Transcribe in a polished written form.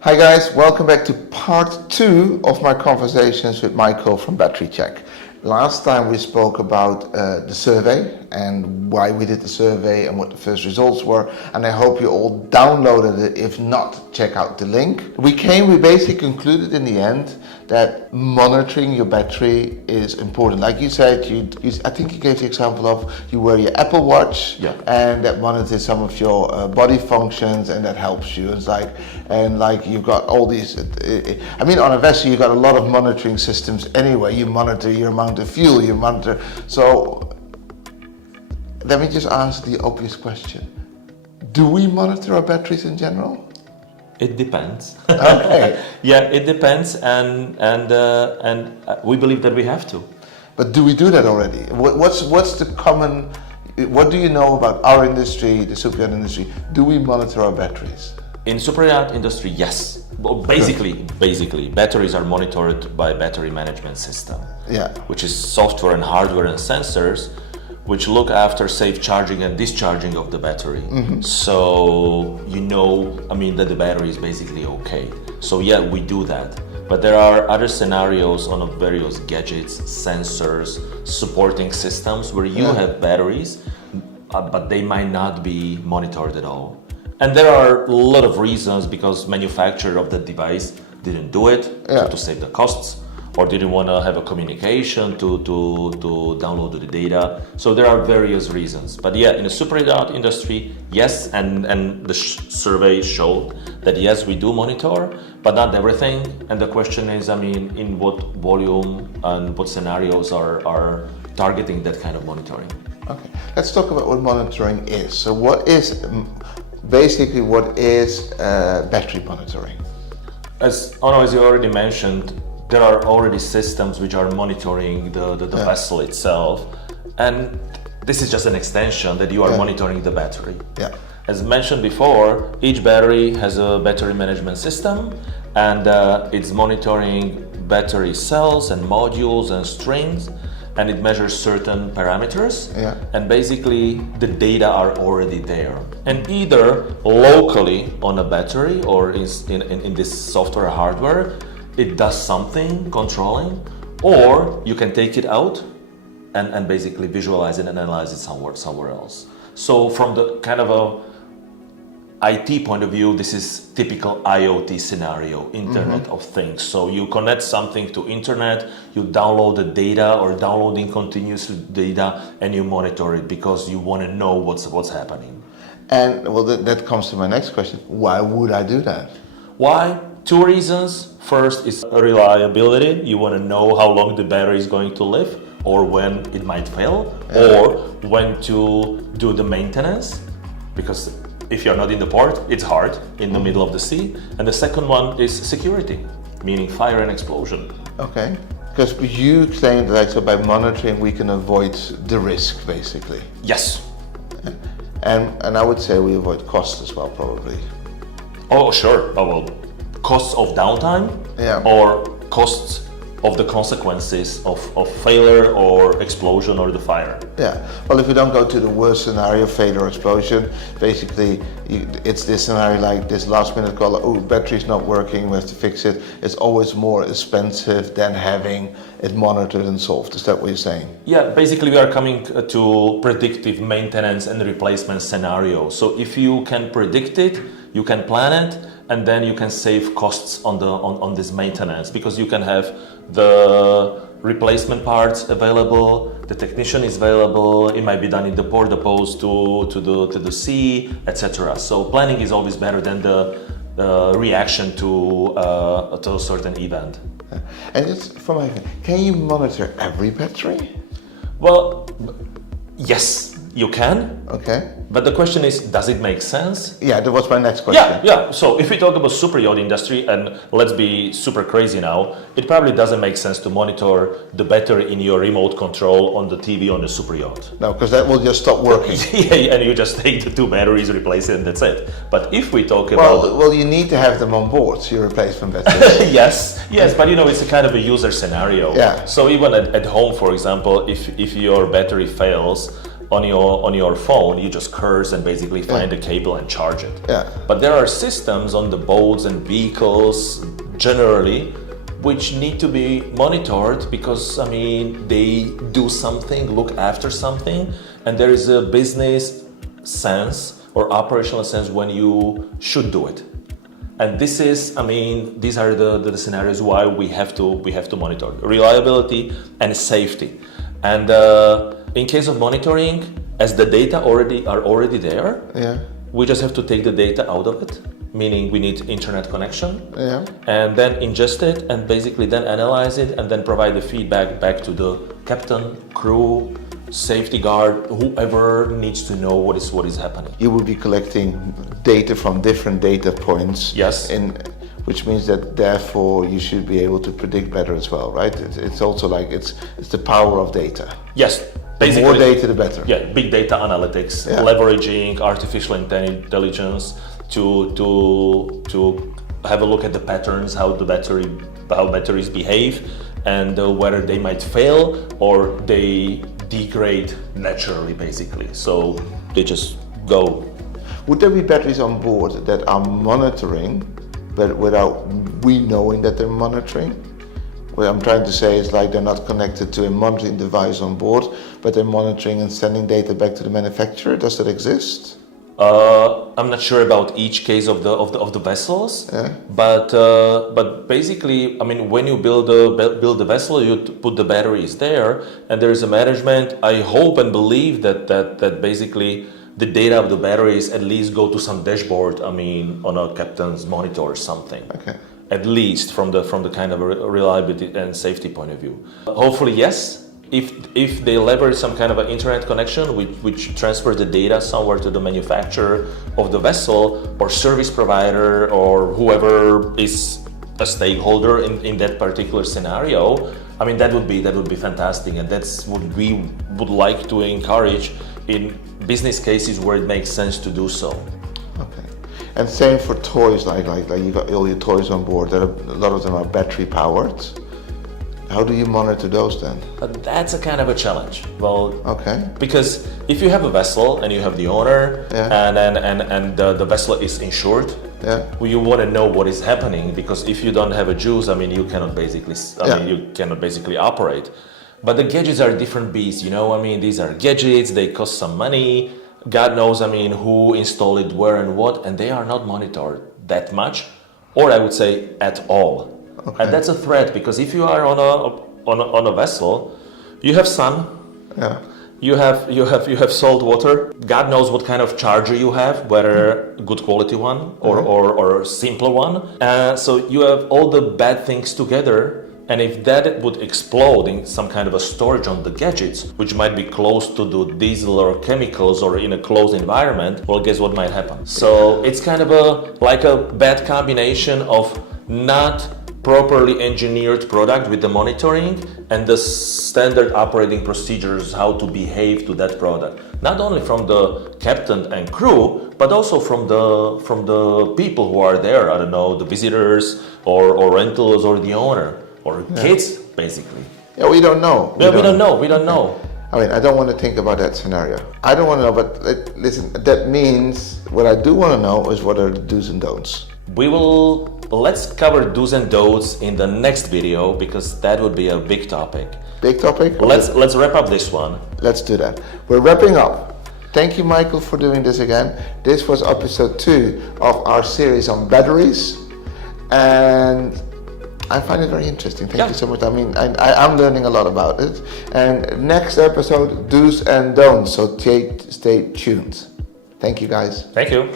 Hi guys, welcome back to part 2 of my conversations with Michael from BatteryCheck. Last time we spoke about the survey and why we did the survey and what the first results were, and I hope you all downloaded it. If not, check out the link. We basically concluded in the end that monitoring your battery is important. Like you said, I think you gave the example of you wear your Apple Watch, and that monitors some of your body functions, and that helps you. It's like you've got all these. On a vessel you've got a lot of monitoring systems anyway. You monitor your amount of fuel, you monitor. So let me just ask the obvious question: do we monitor our batteries in general? It depends. Okay. Yeah, it depends, and we believe that we have to. But do we do that already? What's the common? What do you know about our industry, the superyacht industry? Do we monitor our batteries? In superyacht industry, yes. Well, basically, batteries are monitored by battery management system. Yeah. Which is software and hardware and sensors, which look after safe charging and discharging of the battery. Mm-hmm. So that the battery is basically okay. So yeah, we do that. But there are other scenarios on various gadgets, sensors, supporting systems where you have batteries, but they might not be monitored at all. And there are a lot of reasons, because manufacturer of the device didn't do it to save the costs, or didn't want to have a communication to download the data. So there are various reasons. But yeah, in the superyacht industry, yes, and the survey showed that yes, we do monitor, but not everything. And the question is, in what volume and what scenarios are targeting that kind of monitoring? Okay, let's talk about what monitoring is. So what is battery monitoring? As you already mentioned, there are already systems which are monitoring the vessel itself, and this is just an extension that you are monitoring the battery. Yeah. As mentioned before, each battery has a battery management system, and it's monitoring battery cells and modules and strings, and it measures certain parameters, and basically the data are already there. And either locally on a battery or in this software hardware, it does something controlling, or you can take it out and basically visualize it and analyze it somewhere else. So from the kind of a IT point of view, this is typical IoT scenario, Internet of Things. So you connect something to internet, you download the data or downloading continuous data, and you monitor it because you want to know what's happening. And well, that comes to my next question. Why would I do that? Why? Two reasons. First is reliability. You want to know how long the battery is going to live, or when it might fail, or when to do the maintenance, because if you're not in the port, it's hard in the middle of the sea. And the second one is security, meaning fire and explosion. Okay, because you claim that so by monitoring we can avoid the risk, basically. Yes. And I would say we avoid cost as well, probably. Oh, sure. Oh, well, costs of downtime, or costs of the consequences of failure or explosion or the fire. Yeah, well, if we don't go to the worst scenario, failure or explosion, basically it's this scenario like this last minute call, oh, battery's not working, we have to fix it. It's always more expensive than having it monitored and solved. Is that what you're saying? Yeah, basically we are coming to predictive maintenance and replacement scenario. So if you can predict it, you can plan it, and then you can save costs on this maintenance, because you can have the replacement parts available, the technician is available, it might be done in the port opposed to the sea, etc. So planning is always better than the reaction to a certain event. And just for my, can you monitor every battery? Well, yes, you can. Okay. But the question is, does it make sense? Yeah, that was my next question. Yeah. So if we talk about super yacht industry, and let's be super crazy now, it probably doesn't make sense to monitor the battery in your remote control on the TV on the super yacht. No, because that will just stop working. Yeah, and you just take the two batteries, replace it, and that's it. But if we talk about... Well, you need to have them on board, your replacement batteries. Yes, but it's a kind of a user scenario. Yeah. So even at home, for example, if your battery fails, on your phone, you just curse and basically find a cable and charge it. Yeah. But there are systems on the boats and vehicles generally which need to be monitored because I mean they do something, look after something, and there is a business sense or operational sense when you should do it. And this is, I mean, these are the scenarios why we have to monitor reliability and safety. And in case of monitoring, as the data are already there, Yeah. we just have to take the data out of it, meaning we need internet connection, Yeah. and then ingest it and basically then analyze it and then provide the feedback back to the captain, crew, safety guard, whoever needs to know what is happening. You will be collecting data from different data points. Yes. Which means that therefore you should be able to predict better as well, right? It's also like it's the power of data. Yes. The more data, the better. Yeah, big data analytics, Yeah. leveraging artificial intelligence to have a look at the patterns, how batteries behave, and whether they might fail or they degrade naturally, basically. So they just go. Would there be batteries on board that are monitoring, but without we knowing that they're monitoring? What I'm trying to say is like they're not connected to a monitoring device on board, but they're monitoring and sending data back to the manufacturer. Does that exist? I'm not sure about each case of the vessels, Yeah. but basically, I mean, when you build the vessel, you put the batteries there, and there is a management. I hope and believe that basically the data of the batteries at least go to some dashboard. I mean, on a captain's monitor or something. Okay. At least from the kind of reliability and safety point of view. Hopefully, yes. If they leverage some kind of an internet connection which transfers the data somewhere to the manufacturer of the vessel or service provider or whoever is a stakeholder in that particular scenario, I mean that would be fantastic, and that's what we would like to encourage in business cases where it makes sense to do so. Okay. And same for toys, like you got all your toys on board. A lot of them are battery powered. How do you monitor those then? That's a kind of a challenge. Well, Okay. because if you have a vessel and you have the owner, Yeah. and the vessel is insured, Yeah. well, you want to know what is happening, because if you don't have a juice, I mean, you cannot basically operate. But the gadgets are different beasts, you know. I mean, these are gadgets. They cost some money. God knows, I mean, who installed it, where, and what, and they are not monitored that much, or I would say at all. Okay. And that's a threat, because if you are on a vessel, you have sun, Yeah. you have salt water. God knows what kind of charger you have, whether a good quality one or a simpler one. So you have all the bad things together. And if that would explode in some kind of a storage on the gadgets, which might be close to the diesel or chemicals or in a closed environment, well, guess what might happen? So it's kind of like a bad combination of not properly engineered product with the monitoring and the standard operating procedures, how to behave to that product. Not only from the captain and crew, but also from the people who are there. I don't know, the visitors or rentals or the owner. Or kids, basically. Yeah, we don't know. We don't know. I mean, I don't want to think about that scenario. I don't want to know, but listen, that means what I do want to know is what are the do's and don'ts. Let's cover do's and don'ts in the next video, because that would be a big topic. Big topic? Let's wrap up this one. Let's do that. We're wrapping up. Thank you, Michael, for doing this again. This was episode 2 of our series on batteries. And I find it very interesting. Thank you so much. I mean, I'm learning a lot about it. And next episode, do's and don'ts. So stay tuned. Thank you, guys. Thank you.